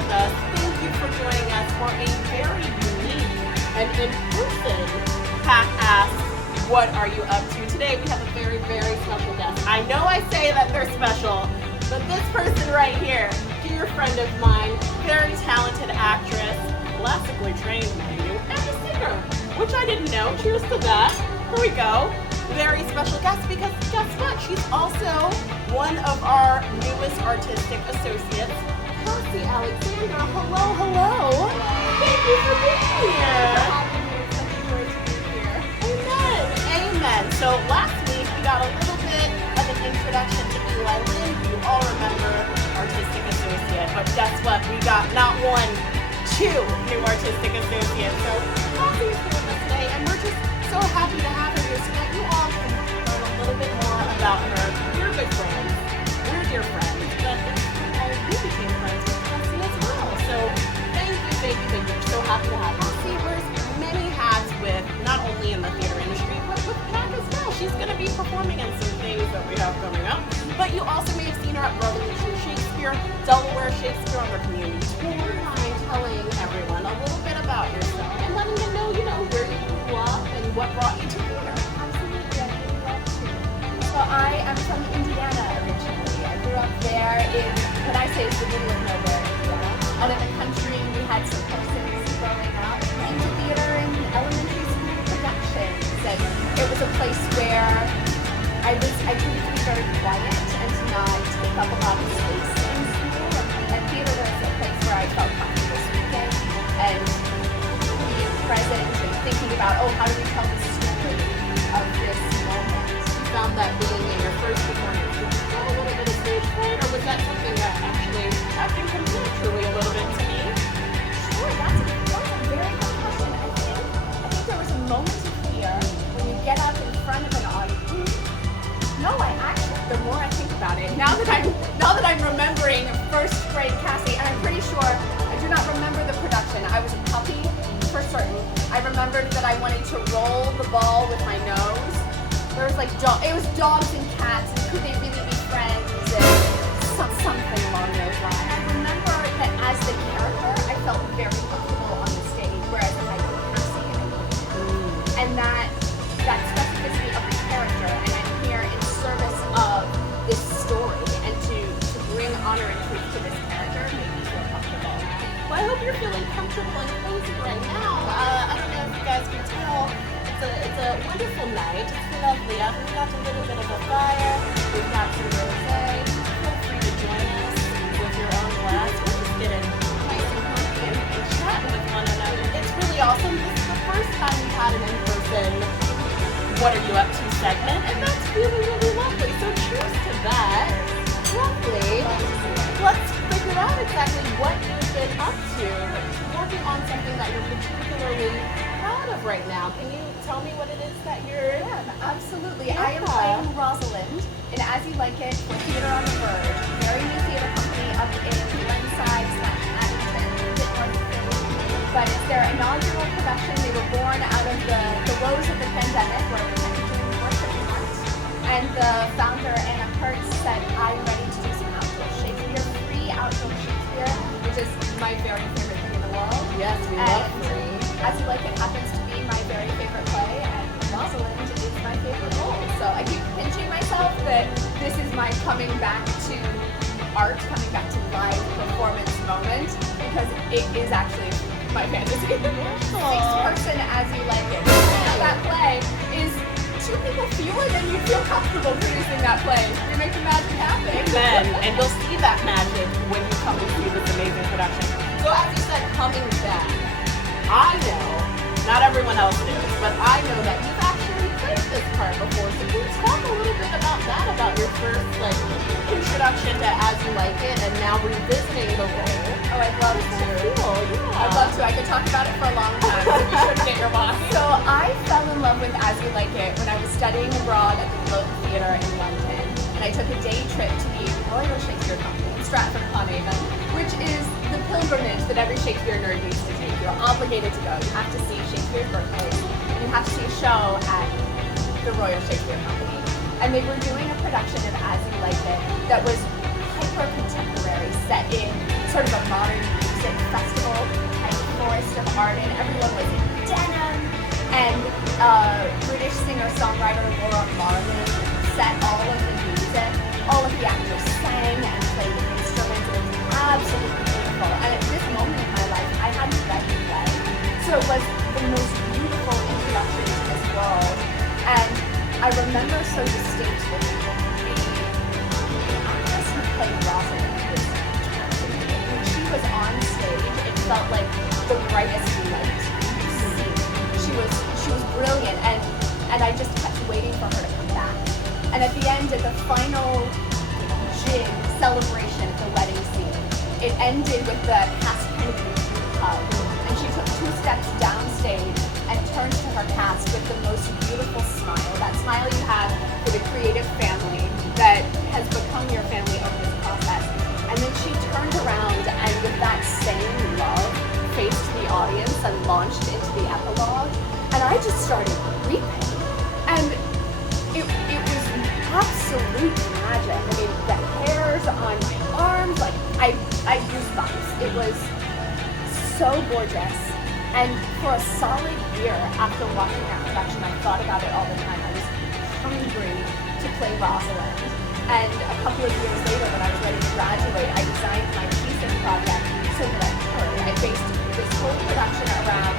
with us. Thank you for joining us for a very unique and in-person Ask What Are You Up To? Today we have a very, very special guest. I know I say that they're special, but this person right here, dear friend of mine, very talented actress, classically trained, mind you, and a singer, which I didn't know. Cheers to that. Here we go. Very special guest because guess what? She's also one of our newest artistic associates, Cassie Alexander. Hello, hello. Thank you for being here. Amen. Amen. So last week we got a little bit of an introduction to Eli Lynn. You all remember artistic associate, but guess what? We got not one, two new artistic associates. So Cassie's here with us today, and we're just so happy to have her here so that you all can learn a little bit more about her. We're good friends. We're dear friends. But we became friends with Cassie as well. So thank you, thank you, thank you. We're so happy to have her. Cassie wears many hats with not only in the theater industry, but with Mac as well. She's going to be performing in some things that we have coming up. But you also may have seen her at Rosalind, Shakespeare, Delaware Shakespeare on their community tour. Mind telling everyone a little bit about yourself and letting them know, where you grew up and what brought you to theater. Absolutely, I really love to. So I am from Indiana originally. I grew up there in what I say is the middle of nowhere, Indiana. Out in the country, we had some persons growing up into theater and elementary school productions. And it was a place where I tended to be very quiet and to not take up a lot of space in school. And theater was a place where I felt comfortable speaking and being present and thinking about, how do we tell the story of this moment? You found that being in your first performance, did you feel a little bit of stage fright, or was that something that actually happened naturally a little bit to me? Sure, that's a very good question. I think there was a moment of fear when you get up in front of an audience. No, the more I think about it, now that I'm remembering first grade Cassie, and I'm pretty sure I do not remember the production. I was a puppy for certain. I remembered that I wanted to roll the ball with my nose. There was it was dogs and cats, and could they really be friends, and something along those lines. I remember that as the character, I felt very comfortable on the stage, whereas if I were Cassie, and that specificity of the character, and I'm here in service of this story, and to bring honor and truth to this character made me feel comfortable. Well, I hope you're feeling comfortable and cozy right now. I don't know if you guys can tell, it's a wonderful night. It's lovely out. We've got a little bit of a fire. We've got some rosé. Feel free to join us with your own glass. We're just getting nice and comfy and chatting with one another. It's really awesome. This is the first time we've had an in-person What Are You Up To segment, and that's really, really lovely. So cheers to that. Lovely. Let's figure out exactly what you've been up to, working on something that you're particularly proud of right now. Can you tell me what it is that you're... Yeah, absolutely. I am playing Rosalind in As You Like It for Theater on the Verge, a very new theater company up in Glenside/Addington, a bit north of Philly. But it's their inaugural production. They were born out of the woes of the pandemic, where we had to do work that we want. And the founder, Anna Kurtz, said, I'm ready to do some outdoor Shakespeare, free outdoor Shakespeare, which is my very favorite thing in the world. Yes, we love free. As You Like It happens to be my very favorite play, and Rosalind is my favorite role. So I keep pinching myself that this is my coming back to art, coming back to live performance moment, because it is actually my fantasy. Six-person As You Like It. That play is two people fewer than you feel comfortable producing that play. You make the magic happen. Amen. And you'll see that magic when you come to see this amazing production. So as you said, coming back. I know, not everyone else knows, but I know that you've actually played this part before. So can you talk a little bit about that, about your first introduction to As You Like It, and now revisiting the role? Oh, I'd love to. Cool, yeah. I'd love to. I could talk about it for a long time, so you should get your boss. So I fell in love with As You Like It when I was studying abroad at the Globe Theatre in London, and I took a day trip to the Royal Shakespeare Company in Stratford-upon-Avon, which is the pilgrimage that every Shakespeare nerd needs to take. You're obligated to go. You have to see Shakespeare's birthplace, and you have to see a show at the Royal Shakespeare Company. And they were doing a production of As You Like It that was hyper-contemporary, set in sort of a modern music festival at Forest of Arden. Everyone was in denim, and British singer-songwriter Laura Marlin set all of the music. All of the actors sang and played instruments. It was absolutely beautiful. And at this moment in my life, I hadn't read the play. So it was the most beautiful introduction to this world. And I remember so distinctly the actress who played Rosalind was captivating. When she was on stage, it felt like the brightest light you've seen. She was brilliant, and I just kept waiting for her to come back. And at the end, at the final jig celebration at the wedding scene, it ended with the cast hug, and she took 2 steps downstage and turned to her cast with the most beautiful smile. That smile you have for the creative family that has become your family over this process. And then she turned around and with that same love faced the audience and launched into the epilogue. And I just started weeping. And it was absolute magic. I mean, the hairs on my arms, like I goosebumps. It was so gorgeous. And for a solid year after watching that production, I thought about it all the time. I was hungry to play Rosalind. And a couple of years later, when I was ready to graduate, I designed my thesis project so that I could. I based this whole production around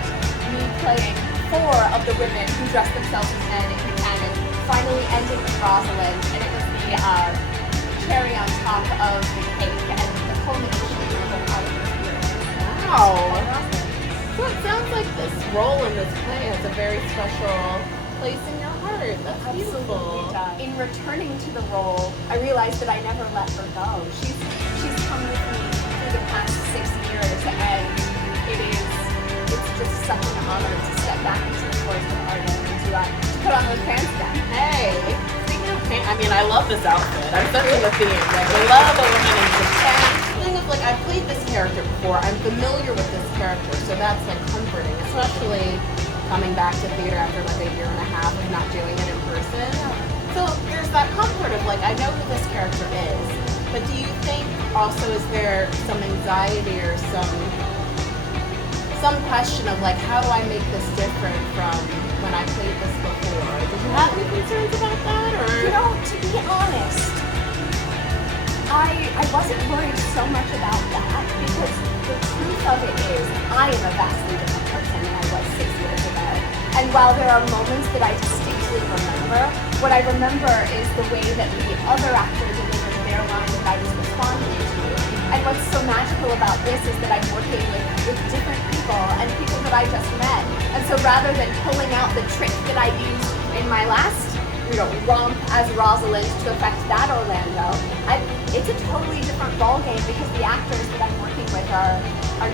me playing 4 of the women who dressed themselves as men in the canon, finally ending with Rosalind, and it was the cherry on top of the cake and the culmination of the whole experience. Wow. So it sounds like this role in this play has a very special place in your heart. That's beautiful. In returning to the role, I realized that I never let her go. She's come with me through the past 6 years, and it's just such an honor to step back into the Forest of Arden and to put on those pants again. Hey, speaking of pants, I mean, I love this outfit. I'm sensing the theme. Like, I love a woman in some pants. Like, I've played this character before. I'm familiar with this character, so that's like comforting, especially coming back to theater after like a year and a half of not doing it in person. So there's that comfort of like, I know who this character is, but do you think also is there some anxiety or some question of like, how do I make this different from when I played this before? Did you have any concerns about that? Or you know, to be honest, I wasn't worried so much about that because the truth of it is I am a vastly different person than I was 6 years ago. And while there are moments that I distinctly remember, what I remember is the way that the other actor delivered their lines that I was responding to. And what's so magical about this is that I'm working with different people and people that I just met. And so rather than pulling out the trick that I used in my last romp as Rosalind to affect that Orlando, it's a totally different ballgame because the actors that I'm working with are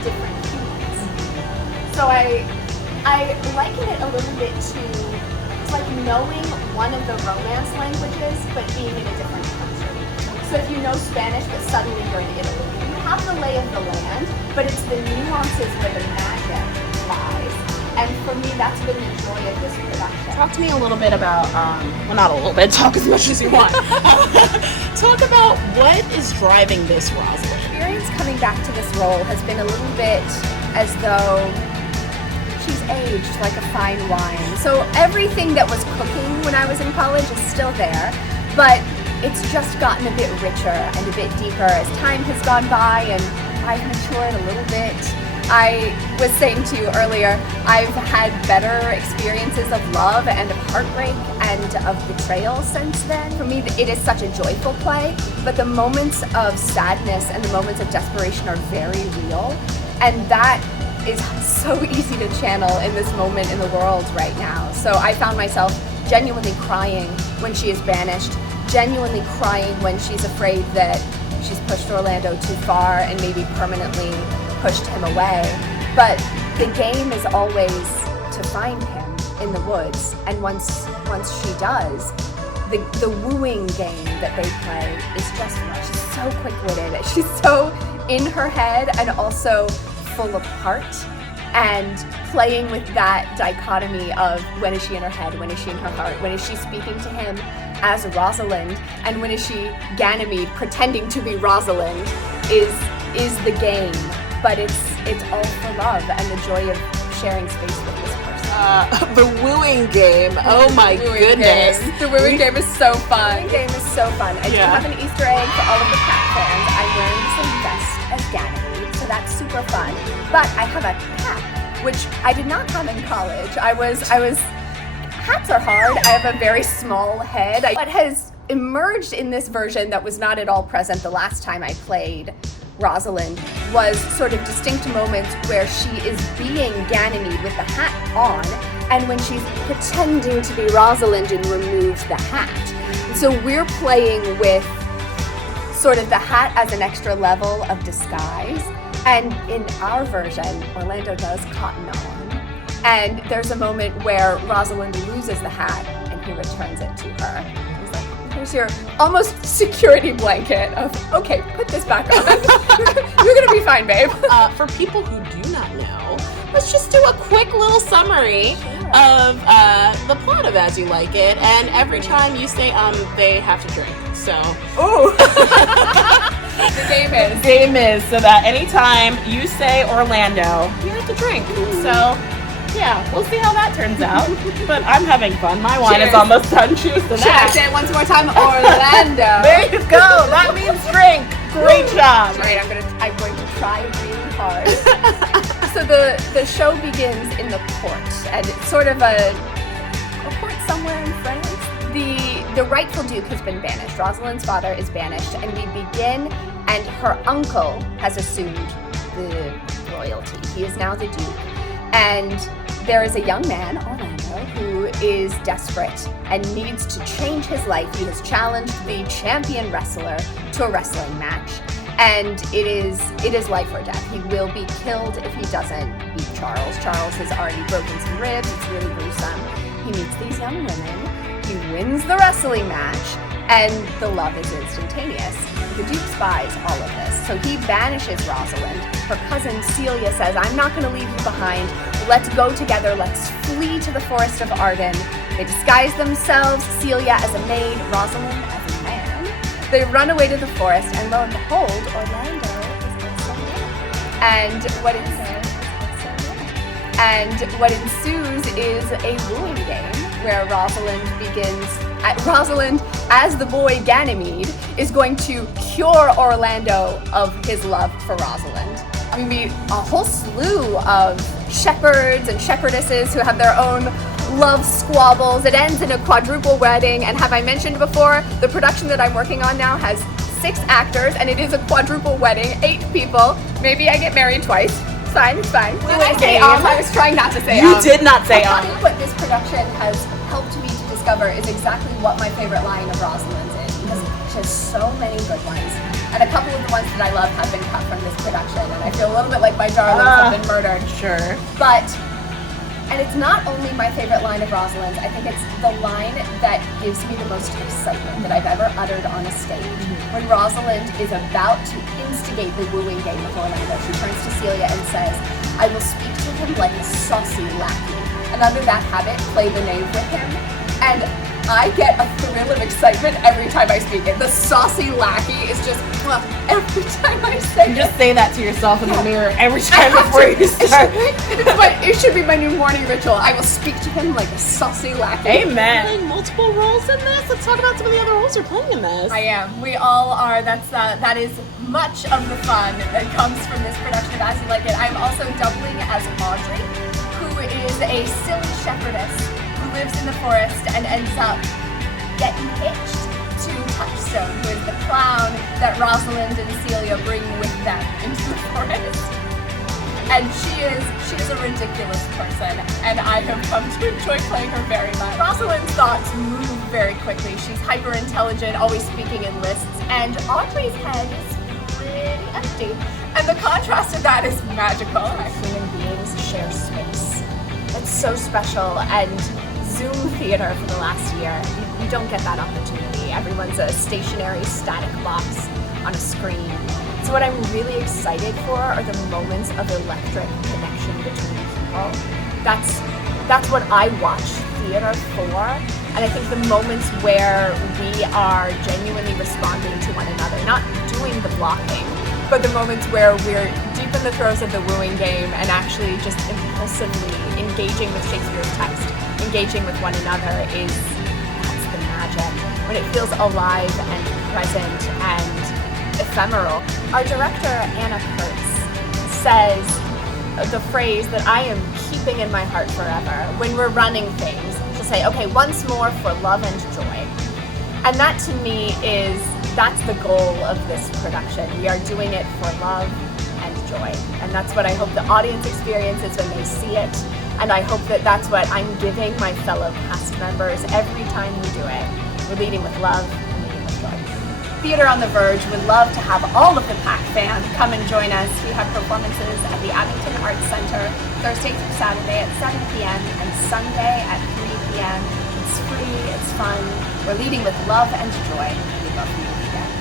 different humans. So I liken it a little bit to it's like knowing one of the romance languages but being in a different country. So if you know Spanish but suddenly you're in Italy, you have the lay of the land, but it's the nuances where the magic lies. And for me, that's been the joy of this production. Talk to me a little bit about, well, not a little bit, talk as much as you want. Talk about what is driving this Rosalind. Experience coming back to this role has been a little bit as though she's aged like a fine wine. So everything that was cooking when I was in college is still there, but it's just gotten a bit richer and a bit deeper as time has gone by and I've matured a little bit. I was saying to you earlier, I've had better experiences of love and of heartbreak and of betrayal since then. For me, it is such a joyful play, but the moments of sadness and the moments of desperation are very real, and that is so easy to channel in this moment in the world right now. So I found myself genuinely crying when she is banished, genuinely crying when she's afraid that she's pushed Orlando too far and maybe permanently pushed him away. But the game is always to find him in the woods, and once she does, the wooing game that they play is just, she's so quick-witted, she's so in her head and also full of heart, and playing with that dichotomy of when is she in her head, when is she in her heart, when is she speaking to him as Rosalind, and when is she Ganymede pretending to be Rosalind is the game. but it's all for love and the joy of sharing space with this person. The wooing game. Oh my goodness. The wooing game is so fun. The game is so fun. I do have an Easter egg for all of the cat fans. I'm wearing some vest as Ganymede, so that's super fun. But I have a cap, which I did not have in college. Hats are hard. I have a very small head. What has emerged in this version that was not at all present the last time I played Rosalind was sort of distinct moments where she is being Ganymede with the hat on, and when she's pretending to be Rosalind and removes the hat. So we're playing with sort of the hat as an extra level of disguise, and in our version, Orlando does cotton on, and there's a moment where Rosalind loses the hat and he returns it to her. Here's your almost security blanket of, okay, put this back on. You're gonna be fine, babe. For people who do not know, let's just do a quick little summary of the plot of As You Like It, and every time you say they have to drink. So Ooh. The game is so that anytime you say Orlando, you have to drink. So yeah, we'll see how that turns out. But I'm having fun. My wine is almost done. Cheers to that. Should I say it once more time? Orlando. There you go. That means drink. Great job. Right, I'm going to try really hard. So the show begins in the port, and it's sort of a port somewhere in France. The rightful Duke has been banished. Rosalind's father is banished, and we begin, and her uncle has assumed the royalty. He is now the Duke. And there is a young man, Orlando, who is desperate and needs to change his life. He has challenged the champion wrestler to a wrestling match, and it is life or death. He will be killed if he doesn't beat Charles. Charles has already broken some ribs. It's really gruesome. He meets these young women. He wins the wrestling match, and the love is instantaneous. The Duke spies all of this, so he banishes Rosalind. Her cousin Celia says, I'm not going to leave you behind. Let's go together. Let's flee to the forest of Arden. They disguise themselves, Celia as a maid, Rosalind as a man. They run away to the forest, and lo and behold, Orlando is also there. And what ensues is a wooing game where Rosalind, as the boy Ganymede, is going to cure Orlando of his love for Rosalind. We meet a whole slew of shepherds and shepherdesses who have their own love squabbles. It ends in a quadruple wedding, and have I mentioned before, the production that I'm working on now has 6 actors, and it is a quadruple wedding, 8 people. Maybe I get married twice. It's fine. Did I say I was trying not to say You did not say I think what this production has helped me to discover is exactly what my favorite line of Rosalind's is, because she has so many good ones. And a couple of the ones that I love have been cut from this production, and I feel a little bit like my darlings have been murdered. Sure. And it's not only my favorite line of Rosalind's, I think it's the line that gives me the most excitement that I've ever uttered on a stage. When Rosalind is about to instigate the wooing game with Orlando, she turns to Celia and says, I will speak to him like a saucy lackey. And under that habit, play the knave with him. And I get a thrill of excitement every time I speak it. The saucy lackey is just, every time I say it. Just say that to yourself in the mirror every time before you start. It should be my new morning ritual. I will speak to him like a saucy lackey. Amen. Playing multiple roles in this? Let's talk about some of the other roles you're playing in this. I am. We all are. That is much of the fun that comes from this production of As You Like It. I'm also doubling as Audrey, who is a silly shepherdess who lives in the forest and ends up getting hitched to Touchstone, who is the clown that Rosalind and Celia bring with them into the forest. And she is a ridiculous person, and I have come to enjoy playing her very much. Rosalind's thoughts move very quickly. She's hyper intelligent, always speaking in lists, and Audrey's head is pretty empty. And the contrast of that is magical. Human beings share space. It's so special, and Zoom theater for the last year, you don't get that opportunity. Everyone's a stationary, static box on a screen. So what I'm really excited for are the moments of electric connection between people. That's what I watch theater for. And I think the moments where we are genuinely responding to one another, not doing the blocking, but the moments where we're deep in the throes of the wooing game and actually just impulsively engaging with Shakespeare's text, engaging with one another that's the magic. When it feels alive and present and ephemeral. Our director, Anna Kurtz, says the phrase that I am keeping in my heart forever. When we're running things, she'll say, okay, once more for love and joy. And that to me that's the goal of this production. We are doing it for love and joy. And that's what I hope the audience experiences when they see it. And I hope that that's what I'm giving my fellow cast members every time we do it. We're leading with love and leading with joy. Theater on the Verge would love to have all of the PAC fans come and join us. We have performances at the Abington Arts Center Thursday through Saturday at 7 p.m. and Sunday at 3 p.m. It's free, it's fun. We're leading with love and joy. We love you again.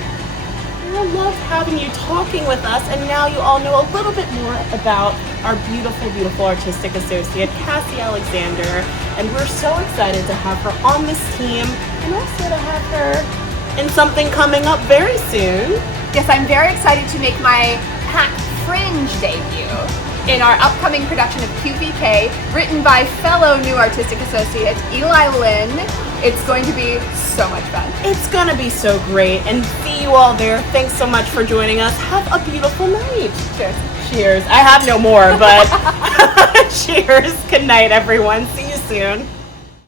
I loved having you talking with us, and now you all know a little bit more about our beautiful, beautiful artistic associate, Cassie Alexander, and we're so excited to have her on this team and also to have her in something coming up very soon. Yes, I'm very excited to make my PAC Fringe debut in our upcoming production of QVK, written by fellow new artistic associate Eli Lynn. It's going to be so much fun. It's gonna be so great, and see you all there. Thanks so much for joining us. Have a beautiful night. Cheers. Cheers. I have no more, but cheers. Good night, everyone. See you soon.